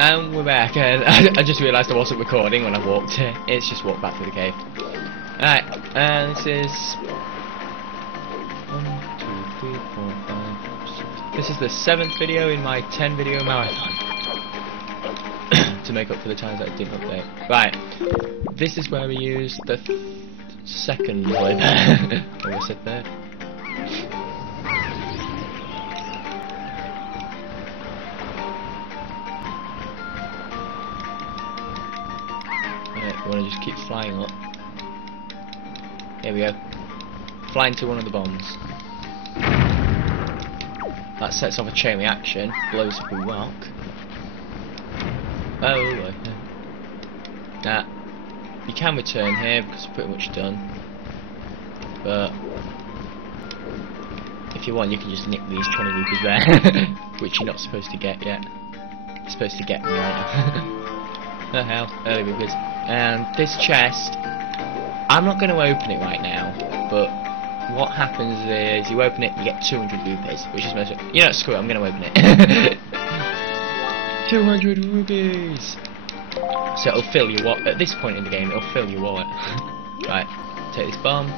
And we're back, and I just realised I wasn't recording when I walked here. It's just walked back through the cave. Alright, and this is... 1, 2, 3, 4, 5, 6. This is the 7th video in my 10 video marathon. To make up for the times that I didn't update. Right, this is where we use the second Swithe. Or was it third? Right, we want to just keep flying up. Here we go. Fly into one of the bombs. That sets off a chain reaction, blows up a rock. Oh, nah. You can return here because we're pretty much done. But if you want, you can just nick these 20 rupees there, which you're not supposed to get yet. You're supposed to get them later. The hell, early rupees. And this chest, I'm not going to open it right now, but what happens is you open it, you get 200 rupees, which is most. You know, screw it, I'm going to open it. 200 rupees! So it'll fill your wallet. At this point in the game, it'll fill your wallet. Right, take this bomb,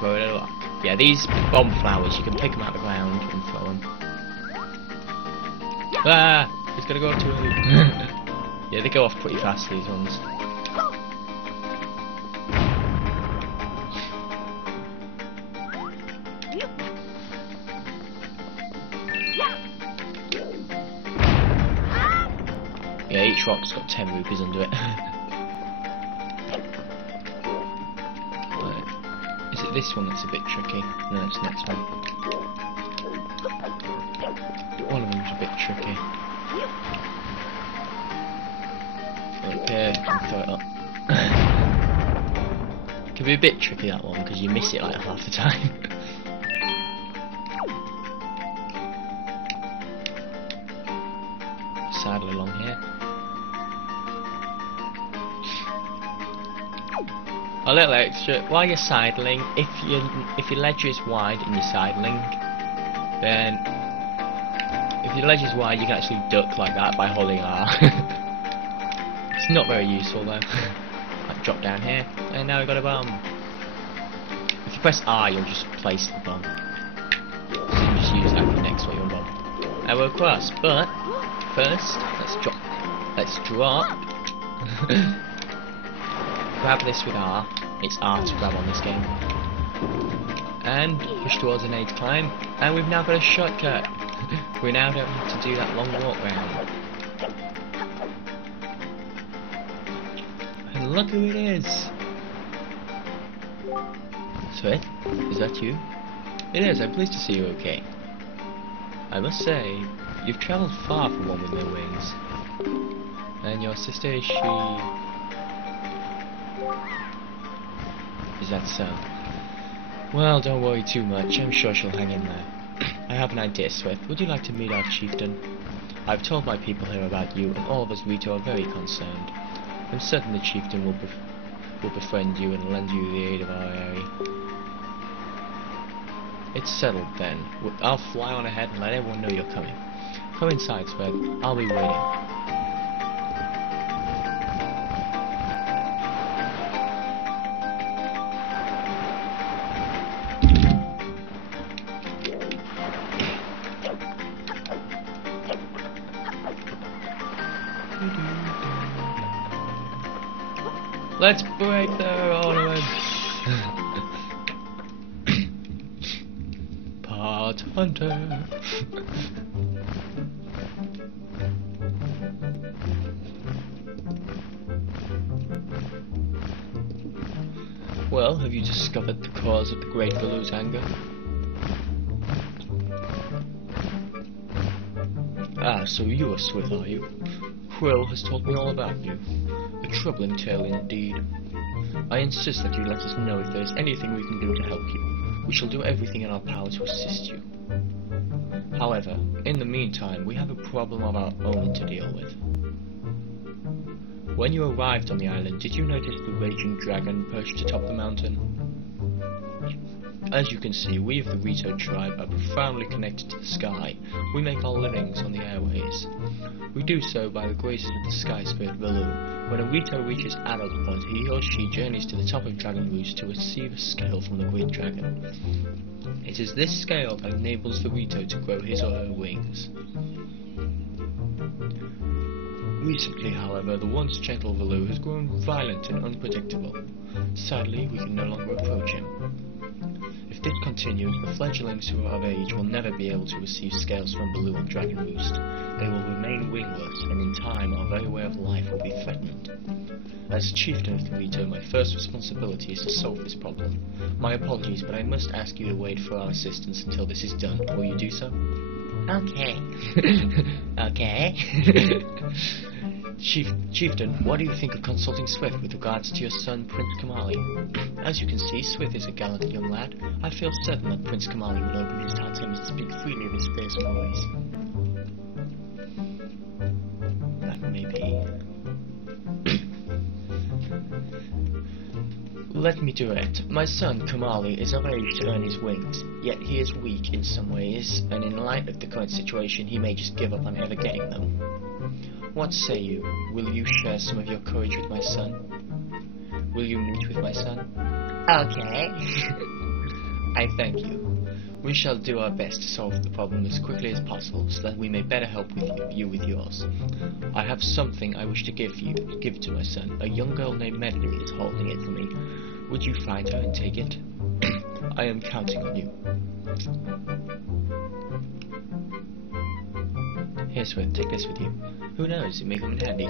throw it at a rock. Yeah, these bomb flowers, you can pick them out of the ground and throw them. Ah! It's gonna go off too early. Yeah, they go off pretty fast, these ones. Yeah, each rock's got 10 rupees under it. Right. Is it this one that's a bit tricky? No, it's the next one. One of them's a bit tricky. Okay, can throw it up. It can be a bit tricky, that one, because you miss it like half the time. Sidle along here. A little extra, while you're sidling, if your ledge is wide and you're sidling, then if your ledge is wide you can actually duck like that by holding R. It's not very useful though. Like drop down here, and now we've got a bomb. If you press R you'll just place the bomb. So you can just use that for the next one you bomb. And we're across, but first, let's drop. Grab this with R. It's R to grab on this game. And push towards an A to climb. And we've now got a shortcut. We now don't have to do that long walk round. And look who it is! Swithe, is that you? It is, I'm pleased to see you okay. I must say, you've travelled far for one with no wings. And your sister, is she... Is that so? Well, don't worry too much, I'm sure she'll hang in there. I have an idea, Swithe. Would you like to meet our chieftain? I've told my people here about you, and all of us Rito are very concerned. I'm certain the chieftain will befriend you and lend you the aid of our area. It's settled then. I'll fly on ahead and let everyone know you're coming. Come inside, Swithe. I'll be waiting. Let's break their ornaments! Pot Hunter! Well, have you discovered the cause of the Great Billow's anger? Ah, so you are Swithe, are you? Quill has told me all about you. A troubling tale indeed. I insist that you let us know if there is anything we can do to help you. We shall do everything in our power to assist you. However, in the meantime, we have a problem of our own to deal with. When you arrived on the island, did you notice the raging dragon perched atop the mountain? As you can see, we of the Rito tribe are profoundly connected to the sky. We make our livings on the airways. We do so by the graces of the sky spirit Valoo. When a Rito reaches adulthood, he or she journeys to the top of Dragon Roost to receive a scale from the Great Dragon. It is this scale that enables the Rito to grow his or her wings. Recently, however, the once gentle Valoo has grown violent and unpredictable. Sadly, we can no longer approach him. If this continues, the fledglings who are of age will never be able to receive scales from Valoo on Dragon Roost. They will remain wingless, and in time our very way of life will be threatened. As chieftain of the Rito, my first responsibility is to solve this problem. My apologies, but I must ask you to wait for our assistance until this is done. Will you do so? Okay. Okay. Chieftain, what do you think of consulting Swithe with regards to your son, Prince Kamali? As you can see, Swithe is a gallant young lad. I feel certain that Prince Kamali will open his heart to him and speak freely of his fearsome ways. That may be... Let me do it. My son, Kamali, is of age to earn his wings, yet he is weak in some ways, and in light of the current situation, he may just give up on ever getting them. What say you? Will you share some of your courage with my son? Will you meet with my son? Okay. I thank you. We shall do our best to solve the problem as quickly as possible, so that we may better help you with yours. I have something I wish to give to my son. A young girl named Medley is holding it for me. Would you find her and take it? I am counting on you. Here, Swithe, take this with you. Who knows, it may come in handy.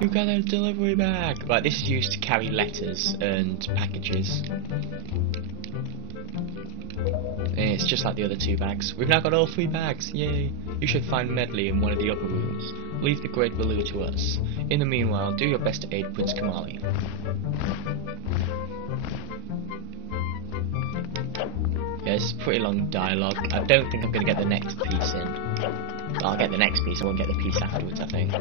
You got a delivery bag! Right, this is used to carry letters and packages. It's just like the other two bags. We've now got all 3 bags, yay! You should find Medley in one of the upper rooms. Leave the Great Valoo to us. In the meanwhile, do your best to aid Prince Kamali. Yeah, it's pretty long dialogue. I don't think I'm going to get the next piece in. I'll get the next piece, I won't get the piece afterwards, I think.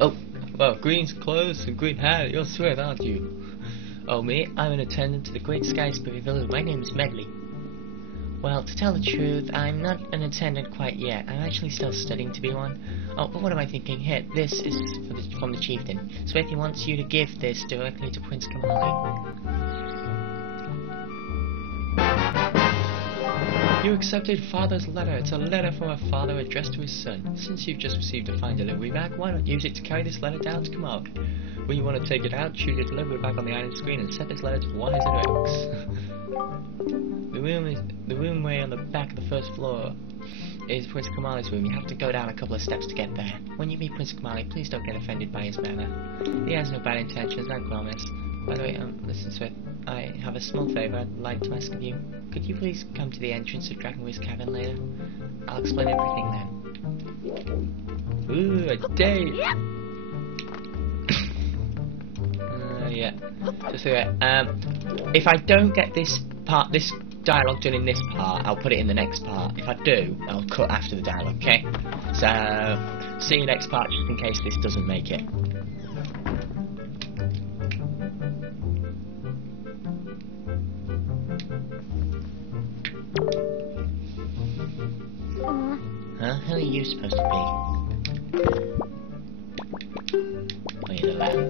Oh, well, green's clothes and green hair, you're Swithe, aren't you? Oh, me? I'm an attendant to the Great Sky Spirit Valoo. My name is Medley. Well, to tell the truth, I'm not an attendant quite yet. I'm actually still studying to be one. Oh, but what am I thinking? Here, this is from the chieftain. Swithe wants you to give this directly to Prince Kamali. You accepted Father's letter. It's a letter from a father addressed to his son. Since you've just received a fine delivery bag, why not use it to carry this letter down to Kamali? When you want to take it out, choose your delivery bag on the island screen and set this letter to Y as it works. The room way on the back of the first floor is Prince Kamali's room. You have to go down a couple of steps to get there. When you meet Prince Kamali, please don't get offended by his manner. He has no bad intentions, I promise. By the way, listen, Swithe, I have a small favour I'd like to ask of you. Could you please come to the entrance of Dragon Roost Cavern later? I'll explain everything then. Ooh, a date! Yeah. Just so if I don't get this dialogue done in this part, I'll put it in the next part. If I do, I'll cut after the dialogue, okay? So, see you next part just in case this doesn't make it. Huh? Who are you supposed to be? Oh, yeah, the ladder.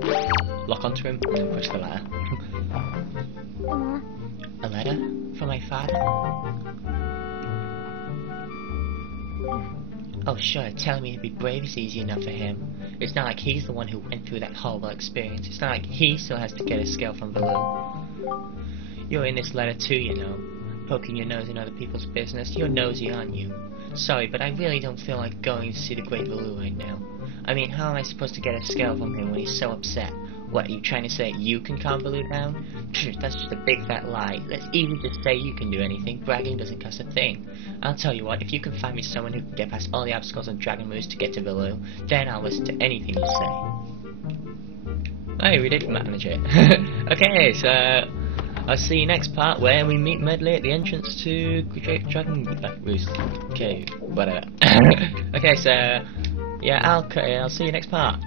Lock onto him and then push the ladder. A letter? From my father? Oh sure, telling me to be brave is easy enough for him. It's not like he's the one who went through that horrible experience. It's not like he still has to get a scale from Valoo. You're in this letter too, you know. Poking your nose in other people's business. You're nosy, aren't you? Sorry, but I really don't feel like going to see the Great Valoo right now. I mean, how am I supposed to get a scale from him when he's so upset? What, are you trying to say you can calm Valoo down? Psh, that's just a big fat lie. That's easy to say you can do anything. Bragging doesn't cost a thing. I'll tell you what, if you can find me someone who can get past all the obstacles on Dragon Roost to get to Valoo, then I'll listen to anything you say. Hey, we did manage it. Okay, so I'll see you next part where we meet Medley at the entrance to Dragon Roost. Okay, whatever. Okay, so yeah, I'll see you next part.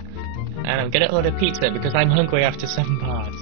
And I'm gonna order pizza because I'm hungry after 7 parts.